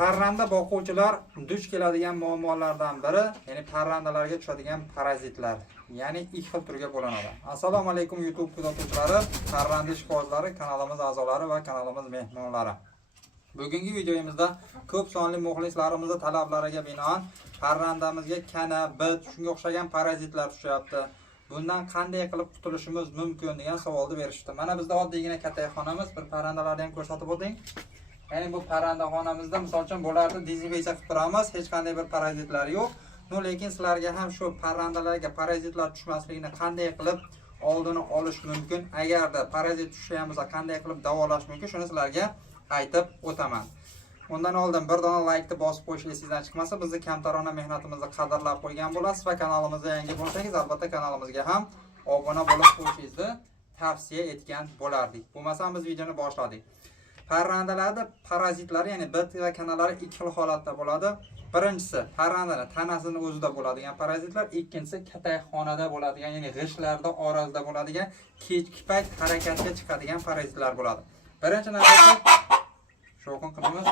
Parranda boquvchilar duch keladigan muammolardan biri, ya'ni parrandalarga tushadigan parazitlar, ya'ni ikki xil turga bo'linadi. Assalomu alaykum YouTube kuzatuvchilari, parranda ishqibozlari, kanalimiz a'zolari va kanalimiz mehmonlari. Bugungi videomizda ko'p sonli muxlislarimiz talablariga binoan parrandamizga kana, bit, shunga o'xshagan parazitlar tushyapti. Bundan qanday qilib qutulishimiz mumkin degan savolni berishdi. Mana bizda oddiygina kattaxonamiz, bir parrandalarni ham ko'rsatib o'ting. Ya'ni bu parrandaxonamizda misol uchun bo'lardi, dezinfeksiya qilib turamiz, hech qanday bir parazitlar yo'q. Lekin sizlarga ham shu parrandalarga parazitlar tushmasligini qanday qilib oldini olish mumkin, agarda parazit tushgan bo'lsa qanday qilib davolash mumkin, shuni sizlarga aytib o'taman. Undan oldin bir dona like ni bosib qo'yish esingizdan chiqmasa, bizni kamtarona mehnatimizni qadrlab qo'ygan bo'lasiz va kanalimizga yangi bo'lsangiz, albatta kanalimizga ham obuna bo'lib qo'yishingizni tavsiya etgan bo'lardik. Bo'lmasa biz videoni boshladik. Parrandalarda parazitlar, ya'ni bit va kanalari ikki xil holatda bo'ladi. Birinchisi parrandaning tanasini o'zida bo'ladigan parazitlar, ikkinchisi kattaxonada bo'ladigan, ya'ni g'ishtlarda orasida bo'ladigan, kechki payt harakatga chiqadigan parazitlar bo'ladi. Birinchi navbatda shovqin qilamiz.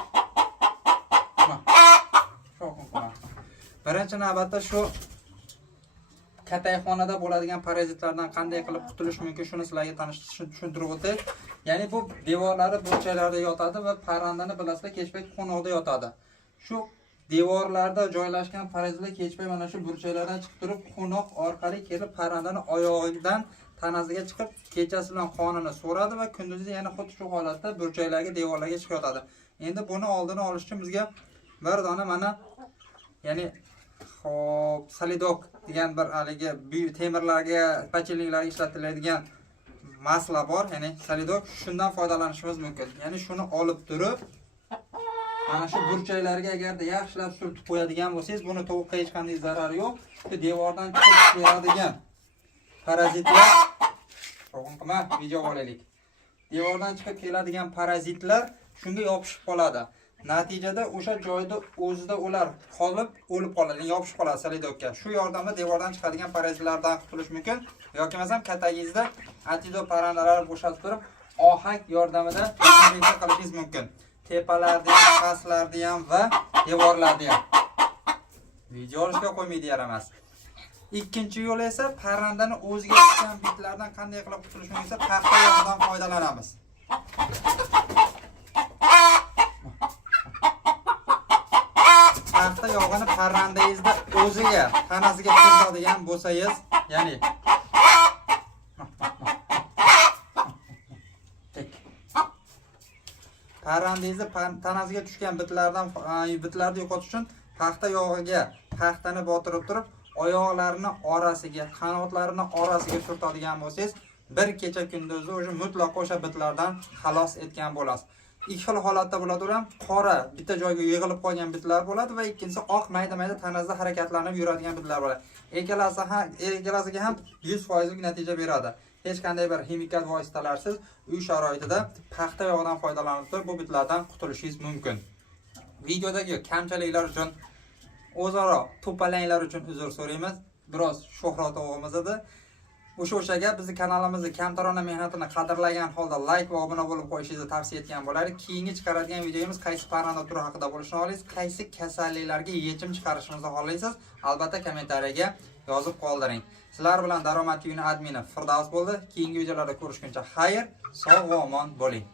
Birinchi navbatda shu kattaxonada bo'ladigan parazitlardan qanday qilib qutulish mumkin, shuni sizlarga tushuntirib o'tay. Ya'ni bu devorlari burchaklarda yotadi va parrandani bilasizlar kechpayt qo'noqda yotadi. Shu devorlarda joylashgan parazitlar kechpayt mana shu burchaklardan chiqib turib, qo'noq orqali kelib parrandani oyog'idan tanasiga chiqib, kechasi bilan qonini so'radi va kunduzi yana xuddi shu holatda burchaklarga, devorlarga chiqib yotadi. Endi buni oldini olish uchun bizga bir dona mana ya'ni solidok degan bir haligi temirlarga, pachenliklarga ishlatiladigan masla bor, ya'ni solidok, shundan foydalanishimiz mumkin. Ya'ni shuni olib turib, mana shu burchaklarga agarda yaxshilab surtib qo'yadigan bo'lsangiz, buni tovuqqa hech qanday zarari yo'q. Shu devordan chiqib keladigan parazitlar, to'g'ri, video olaylik. Devordan chiqib keladigan parazitlar shunga yopishib qoladi. Natijada o'sha joyda o'zida ular qolib, o'lib qoladi, yopishib qoladi solidokka. Shu yordamda devordan chiqadigan parazitlardan qutulish mumkin. Yoki masalan katagingizda antidot parrandalarni bo'shatib turib, ohak yordamida dezinfeksiya qilishingiz mumkin. Tepalarni ham, pastlarni ham va devorlarni ham. Video olishga qo'ymaydi yaramas. Ikkinchi yo'l esa parrandani o'ziga tushgan bitlardan qanday qilib qutulish mumkin esa paxta yog'idan foydalanamiz. Paxta yog'ini parrandangizda o'ziga, tanasiga surtadigan bo'lsangiz, ya'ni parrandangizda tanasiga tushgan bitlarni yo'qotish uchun paxta yog'iga paxtani botirib turib, oyoqlarini orasiga, qanotlarini orasiga surtadigan bo'lsangiz, bir kecha kunduzi o'sha mutlaq o'sha bitlardan xalos etgan bo'lasiz. Ikki xil holatda bo'ladi. Ular qora bitta joyga yig'ilib qolgan bitlar bo'ladi va ikkinchisi oq mayda-mayda tanada harakatlanib yuradigan bitlar bo'ladi. Ikkalasiga ham 100% natija beradi. Hech qanday bir ximik vositalarsiz uy sharoitida paxta yog'idan foydalanib turib, bu bitlardan qutulishingiz mumkin. Videodagi kamchiliklar uchun, o'zaro to'palanglar uchun uzr so'raymiz. Biroz shuhrat o'g'imiz edi. O'shaga bizni kanalimizni kamtarona mehnatini qadrlagan holda like va obuna bo'lib qo'yishingizni tavsiya etgan bo'lardik. Keyingi chiqaradigan videomiz qaysi parranda turi haqida bo'lishini xohlaysiz, qaysi kasalliklarga yechim chiqarishimizni xohlaysiz, albatta kommentariyaga yozib qoldiring. Sizlar bilan Daromad TV'ning admini Firdavs bo'ldi. Keyingi videolarda ko'rishguncha xayr, sog' va omon bo'ling.